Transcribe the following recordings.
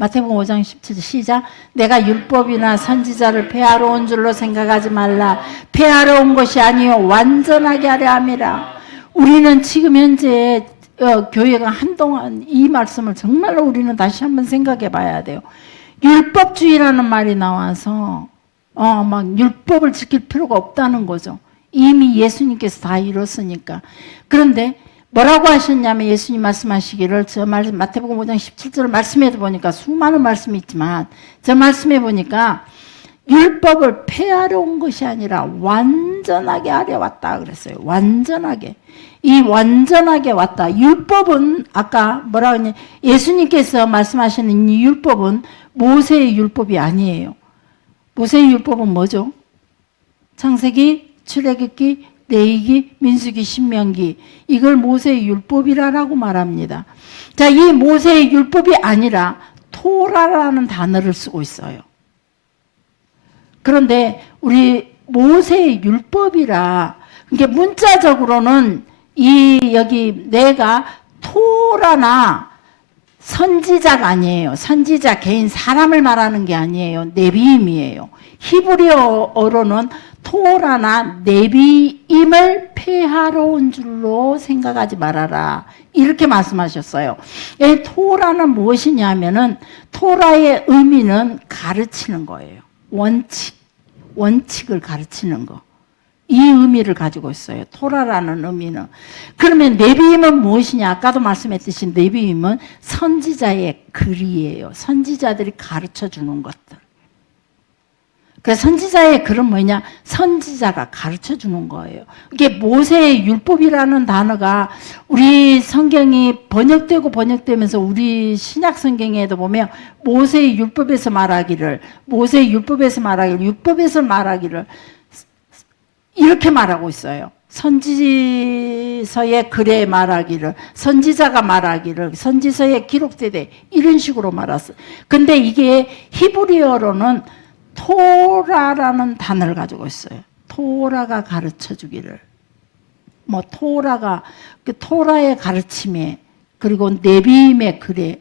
마태복음 5장 17절 시작. 내가 율법이나 선지자를 폐하러 온 줄로 생각하지 말라. 폐하러 온 것이 아니요 완전하게 하려 함이라. 우리는 지금 현재 교회가 한동안 이 말씀을 정말로 우리는 다시 한번 생각해 봐야 돼요. 율법주의라는 말이 나와서 막 율법을 지킬 필요가 없다는 거죠. 이미 예수님께서 다 이뤘으니까. 그런데 뭐라고 하셨냐면 예수님 말씀하시기를 저 말씀 마태복음 5장 17절 말씀에 보니까 수많은 말씀이 있지만 저 말씀에 보니까 율법을 폐하려 온 것이 아니라 완전하게 하려 왔다 그랬어요. 완전하게. 이 완전하게 왔다. 율법은 아까 뭐라고 했냐 예수님께서 말씀하시는 이 율법은 모세의 율법이 아니에요. 모세의 율법은 뭐죠? 창세기, 출애굽기, 레위기, 민수기, 신명기. 이걸 모세의 율법이라고 말합니다. 자, 이 모세의 율법이 아니라 토라라는 단어를 쓰고 있어요. 그런데 우리 모세의 율법이라 이게 문자적으로는 여기 내가 토라나 선지자가 아니에요. 선지자 개인 사람을 말하는 게 아니에요. 네비임이에요. 히브리어로는 토라나 네비임을 폐하러 온 줄로 생각하지 말아라. 이렇게 말씀하셨어요. 이 토라는 무엇이냐면은 토라의 의미는 가르치는 거예요. 원칙을 가르치는 거. 이 의미를 가지고 있어요. 토라라는 의미는. 그러면 네비임은 무엇이냐? 아까도 말씀했듯이 네비임은 선지자의 글이에요. 선지자들이 가르쳐 주는 것들. 그래서 선지자의 글은 뭐냐? 선지자가 가르쳐 주는 거예요. 이게 모세의 율법이라는 단어가 우리 성경이 번역되면서 우리 신약 성경에도 보면 모세의 율법에서 말하기를 율법에서 말하기를 이렇게 말하고 있어요. 선지서의 글에 말하기를, 선지자가 말하기를, 선지서에 기록되되 이런 식으로 말했어요. 근데 이게 히브리어로는 토라라는 단어를 가지고 있어요. 토라가 가르쳐 주기를. 토라가 그 토라의 가르침에 그리고 네비임의 글에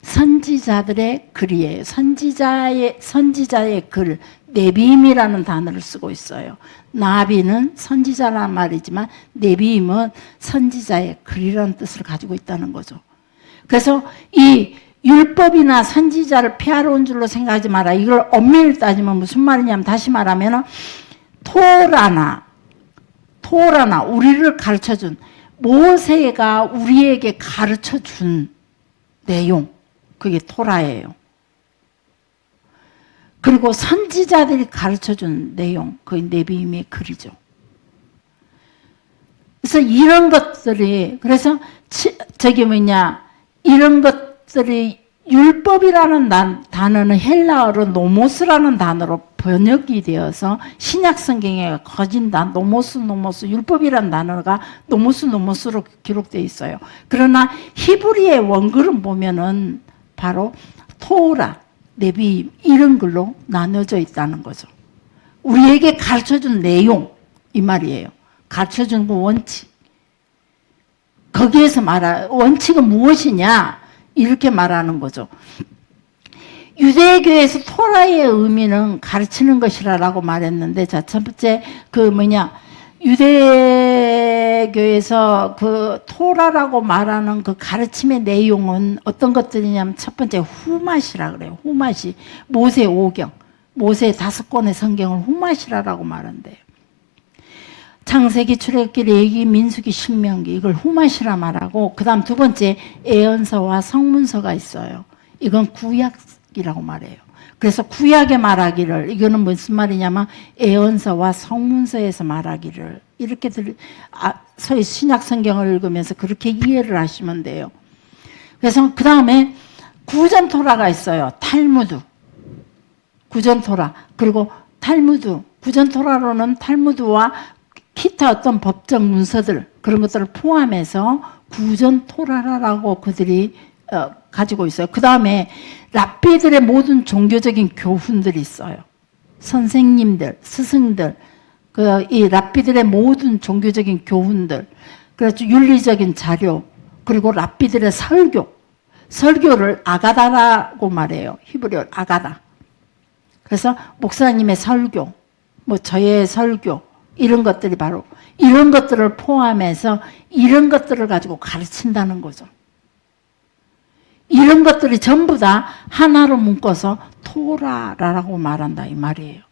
선지자들의 글이에요. 선지자의 글 네비임이라는 단어를 쓰고 있어요. 나비는 선지자란 말이지만 네비임은 선지자의 글이라는 뜻을 가지고 있다는 거죠. 그래서 이 율법이나 선지자를 폐하러 온 줄로 생각하지 마라. 이걸 엄밀히 따지면 무슨 말이냐면 다시 말하면 토라나 우리를 가르쳐준 모세가 우리에게 가르쳐준 내용 그게 토라예요. 그리고 선지자들이 가르쳐준 내용 그게 네비임의 글이죠. 그래서 이런 것들이 그래서 이런 것들이 율법이라는 단어는 헬라어로 노모스라는 단어로 번역이 되어서 신약 성경에 거진다. 노모스 율법이라는 단어가 노모스로 기록되어 있어요. 그러나 히브리의 원글은 보면은 바로 토라, 네비임 이런 걸로 나눠져 있다는 거죠. 우리에게 가르쳐준 내용 이 말이에요. 가르쳐준 그 원칙. 거기에서 원칙은 무엇이냐? 이렇게 말하는 거죠. 유대교에서 토라의 의미는 가르치는 것이라고 말했는데, 자, 첫 번째, 유대교에서 그 토라라고 말하는 그 가르침의 내용은 어떤 것들이냐면, 첫 번째, 후맛이라 그래요. 후맛이. 모세 5경, 모세 5권의 성경을 후맛이라고 말한대요. 창세기, 출애굽기, 레위기, 민수기, 신명기 이걸 후맛이라 말하고 그 다음 두 번째 예언서와 성문서가 있어요. 이건 구약이라고 말해요. 그래서 구약에 말하기를 이거는 무슨 말이냐면 예언서와 성문서에서 말하기를 이렇게 소위 신약 성경을 읽으면서 그렇게 이해를 하시면 돼요. 그래서 그 다음에 구전 토라가 있어요. 탈무드, 구전 토라 그리고 탈무드, 구전 토라로는 탈무드와 기타 어떤 법적 문서들 그런 것들을 포함해서 구전 토라라고 그들이 가지고 있어요. 그 다음에 랍비들의 모든 종교적인 교훈들이 있어요. 선생님들, 스승들, 이 랍비들의 모든 종교적인 교훈들, 그래서 윤리적인 자료, 그리고 랍비들의 설교, 설교를 아가다라고 말해요. 히브리어 아가다. 그래서 목사님의 설교, 뭐 저의 설교 이런 것들이 바로 이런 것들을 포함해서 이런 것들을 가지고 가르친다는 거죠. 이런 것들이 전부 다 하나로 묶어서 토라라고 말한다 이 말이에요.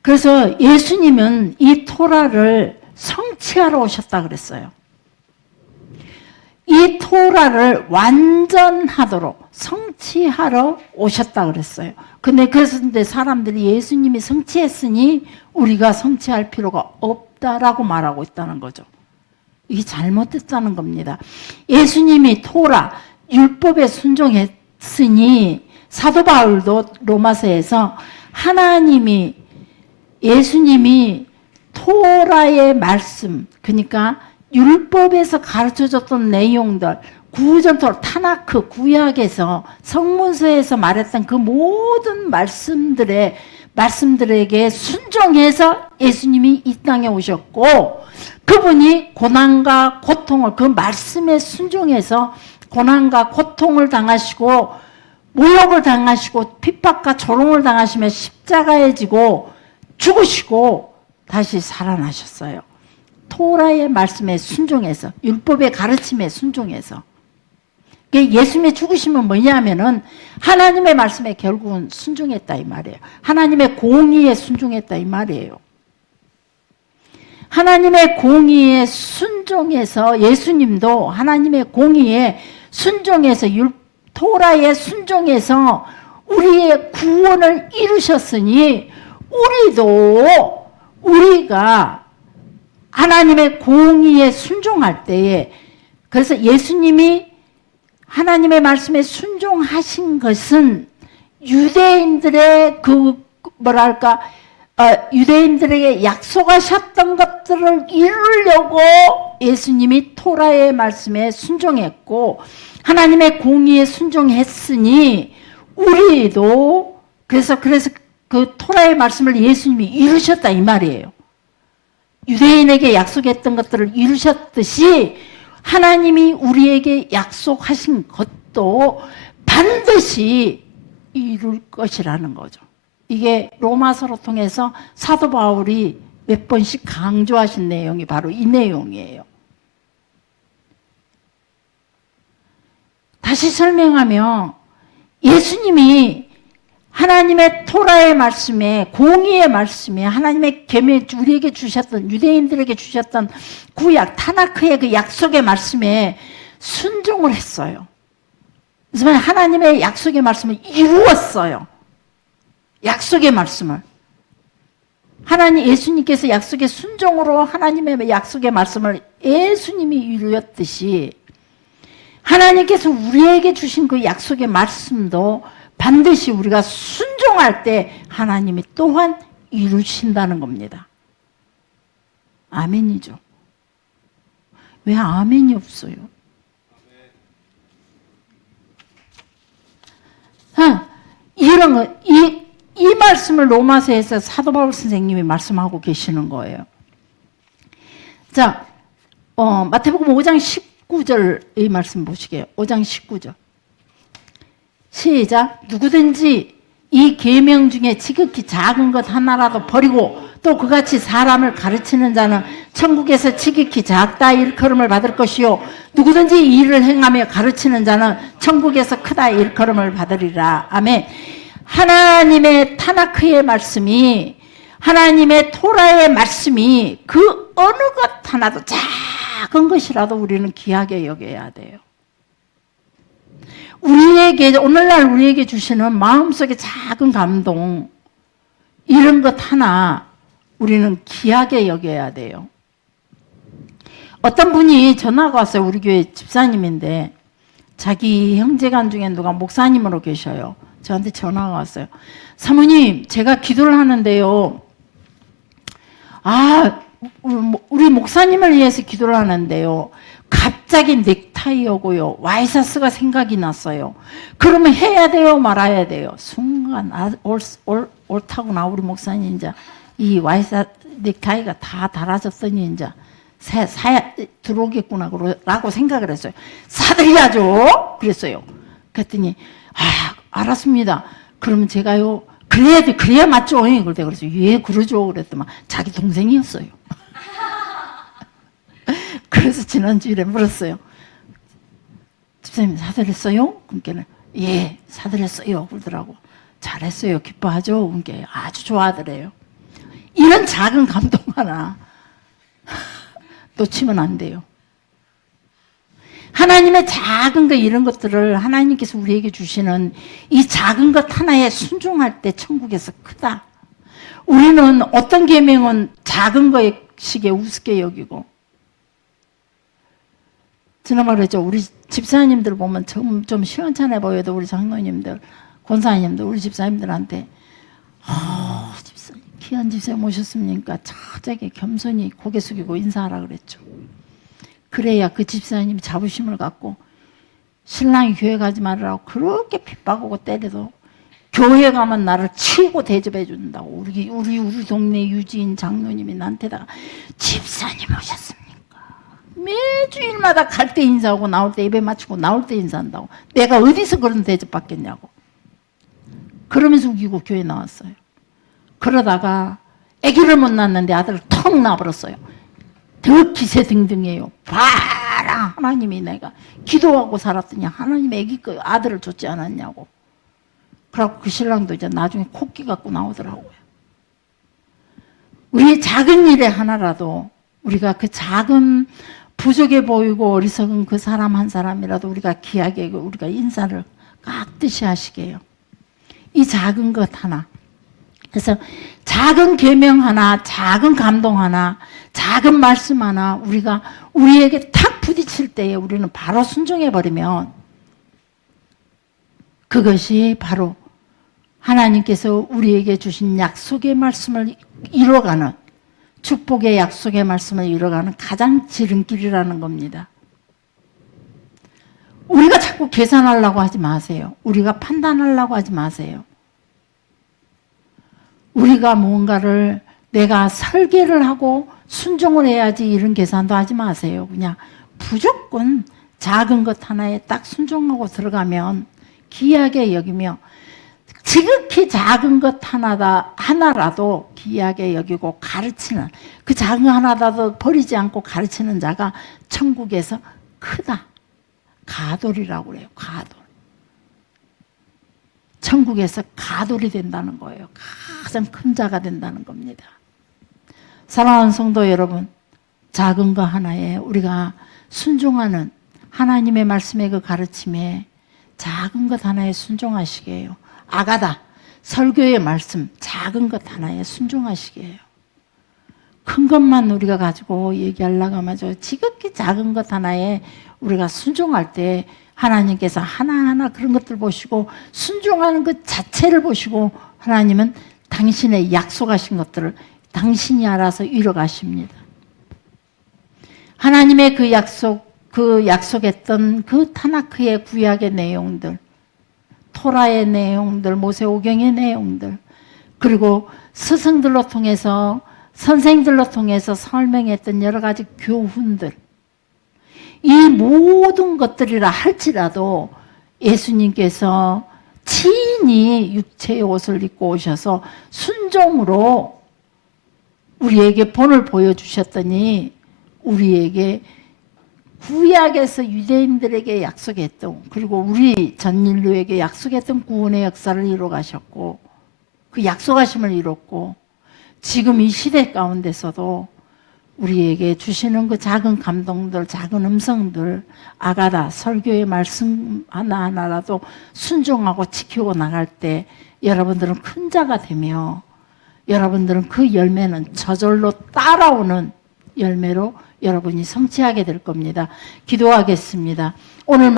그래서 예수님은 이 토라를 성취하러 오셨다 그랬어요. 이 토라를 완전하도록 성취하러 오셨다 그랬어요. 그래서 사람들이 예수님이 성취했으니 우리가 성취할 필요가 없다라고 말하고 있다는 거죠. 이게 잘못됐다는 겁니다. 예수님이 토라, 율법에 순종했으니 사도 바울도 로마서에서 예수님이 토라의 말씀, 그러니까 율법에서 가르쳐줬던 내용들, 구전토 타나크 구약에서 성문서에서 말했던 그 모든 말씀들에게 순종해서 예수님이 이 땅에 오셨고, 그분이 고난과 고통을 그 말씀에 순종해서 고난과 고통을 당하시고 모욕을 당하시고 핍박과 조롱을 당하시며 십자가에 지고 죽으시고 다시 살아나셨어요. 토라의 말씀에 순종해서, 율법의 가르침에 순종해서. 예수님의 죽으심은 뭐냐면은 하나님의 말씀에 결국은 순종했다 이 말이에요. 하나님의 공의에 순종했다 이 말이에요. 하나님의 공의에 순종해서, 예수님도 하나님의 공의에 순종해서, 토라에 순종해서 우리의 구원을 이루셨으니 우리가 하나님의 공의에 순종할 때에, 그래서 예수님이 하나님의 말씀에 순종하신 것은 유대인들의 유대인들에게 약속하셨던 것들을 이루려고 예수님이 토라의 말씀에 순종했고 하나님의 공의에 순종했으니 우리도 그래서 그 토라의 말씀을 예수님이 이루셨다 이 말이에요. 유대인에게 약속했던 것들을 이루셨듯이 하나님이 우리에게 약속하신 것도 반드시 이룰 것이라는 거죠. 이게 로마서로 통해서 사도 바울이 몇 번씩 강조하신 내용이 바로 이 내용이에요. 다시 설명하면 예수님이 하나님의 토라의 말씀에, 공의의 말씀에, 하나님의 계명에 우리에게 주셨던, 유대인들에게 주셨던 구약 타나크의 그 약속의 말씀에 순종을 했어요. 그래서 하나님의 약속의 말씀을 이루었어요. 약속의 말씀을. 예수님께서 약속의 순종으로 하나님의 약속의 말씀을 예수님이 이루었듯이 하나님께서 우리에게 주신 그 약속의 말씀도 반드시 우리가 순종할 때 하나님이 또한 이루신다는 겁니다. 아멘이죠. 왜 아멘이 없어요? 이 말씀을 로마서에서 사도 바울 선생님이 말씀하고 계시는 거예요. 자, 마태복음 5장 19절 이 말씀 보시게요. 5장 19절. 시작. 누구든지 이 계명 중에 지극히 작은 것 하나라도 버리고 또 그같이 사람을 가르치는 자는 천국에서 지극히 작다 일컬음을 받을 것이요 누구든지 이 일을 행하며 가르치는 자는 천국에서 크다 일컬음을 받으리라. 아멘. 하나님의 타나크의 말씀이, 하나님의 토라의 말씀이 그 어느 것 하나도 작은 것이라도 우리는 귀하게 여겨야 돼요. 오늘날 우리에게 주시는 마음속의 작은 감동, 이런 것 하나 우리는 귀하게 여겨야 돼요. 어떤 분이 전화가 왔어요. 우리 교회 집사님인데 자기 형제간 중에 누가 목사님으로 계셔요. 저한테 전화가 왔어요. 사모님, 제가 기도를 하는데요. 우리 목사님을 위해서 기도를 하는데요. 갑자기 넥타이하고요, 와이셔츠가 생각이 났어요. 그러면 해야 돼요, 말아야 돼요? 순간 옳다구나. 우리 목사님 이제 이 와이셔츠 넥타이가 다 달아졌더니 이제 들어오겠구나 라고 생각을 했어요. 사드려야죠 그랬어요. 그랬더니 알았습니다. 그러면 제가요 그래야 맞죠. 그래서 예 그러죠 그랬더만 자기 동생이었어요. 그래서 지난주일에 물었어요. 집사님 사드렸어요? 그러니까 예 사드렸어요 그러더라고. 잘했어요. 기뻐하죠. 그러니까 아주 좋아하더래요. 이런 작은 감동 하나 놓치면 안 돼요. 하나님의 작은 것 이런 것들을 하나님께서 우리에게 주시는 이 작은 것 하나에 순종할 때 천국에서 크다. 우리는 어떤 계명은 작은 것이게 우습게 여기고 지난번에 그랬죠. 우리 집사님들 보면 좀 시원찮아 보여도 우리 장로님들 권사님들 우리 집사님들한테 집사님 귀한 집사님 모셨습니까? 차작에 겸손히 고개 숙이고 인사하라 그랬죠. 그래야 그 집사님이 자부심을 갖고 신랑이 교회 가지 말으라고 그렇게 핍박하고 때려도 교회 가면 나를 치고 대접해 준다고. 우리 동네 유지인 장로님이 나한테다가 집사님 오셨습니까? 매주일마다 갈 때 인사하고 나올 때 예배 마치고 나올 때 인사한다고. 내가 어디서 그런 대접 받겠냐고. 그러면서 우기고 교회 나왔어요. 그러다가 아기를 못 낳았는데 아들을 턱 낳아버렸어요. 더 기세등등해요. 봐라 하나님이 내가 기도하고 살았더니 하나님이 아들을 줬지 않았냐고. 그래갖고 그 신랑도 이제 나중에 코끼 갖고 나오더라고요. 우리의 작은 일에 하나라도 우리가 그 작은 부족해 보이고 어리석은 그 사람 한 사람이라도 우리가 귀하게 우리가 인사를 깍듯이 하시게 해요. 이 작은 것 하나. 그래서 작은 계명 하나, 작은 감동 하나, 작은 말씀 하나 우리가 우리에게 탁 부딪힐 때에 우리는 바로 순종해 버리면 그것이 바로 하나님께서 우리에게 주신 약속의 말씀을 이뤄가는 축복의 약속의 말씀을 이뤄가는 가장 지름길이라는 겁니다. 우리가 자꾸 계산하려고 하지 마세요. 우리가 판단하려고 하지 마세요. 우리가 뭔가를 내가 설계를 하고 순종을 해야지 이런 계산도 하지 마세요. 그냥 무조건 작은 것 하나에 딱 순종하고 들어가면 귀하게 여기며 지극히 작은 것 하나라도 귀하게 여기고 가르치는 그 작은 하나라도 버리지 않고 가르치는 자가 천국에서 크다. 가돌이라고 그래요. 가돌. 천국에서 가돌이 된다는 거예요. 가장 큰 자가 된다는 겁니다. 사랑하는 성도 여러분, 작은 거 하나에 우리가 순종하는 하나님의 말씀의 그 가르침에 작은 것 하나에 순종하시게 해요. 아가다, 설교의 말씀, 작은 것 하나에 순종하시게 해요. 큰 것만 우리가 가지고 얘기하려고 하면 지극히 작은 것 하나에 우리가 순종할 때 하나님께서 하나하나 그런 것들 보시고 순종하는 것 자체를 보시고 하나님은 당신의 약속하신 것들을 당신이 알아서 이뤄가십니다. 하나님의 그 약속했던 그 타나크의 구약의 내용들, 토라의 내용들, 모세오경의 내용들, 그리고 스승들로 통해서 선생들로 통해서 설명했던 여러 가지 교훈들, 이 모든 것들이라 할지라도 예수님께서 친히 육체의 옷을 입고 오셔서 순종으로 우리에게 본을 보여주셨더니 우리에게 구약에서 유대인들에게 약속했던 그리고 우리 전 인류에게 약속했던 구원의 역사를 이루어 가셨고 그 약속하심을 이뤘고 지금 이 시대 가운데서도 우리에게 주시는 그 작은 감동들, 작은 음성들, 아가다, 설교의 말씀 하나하나라도 순종하고 지키고 나갈 때 여러분들은 큰 자가 되며 여러분들은 그 열매는 저절로 따라오는 열매로 여러분이 성취하게 될 겁니다. 기도하겠습니다. 오늘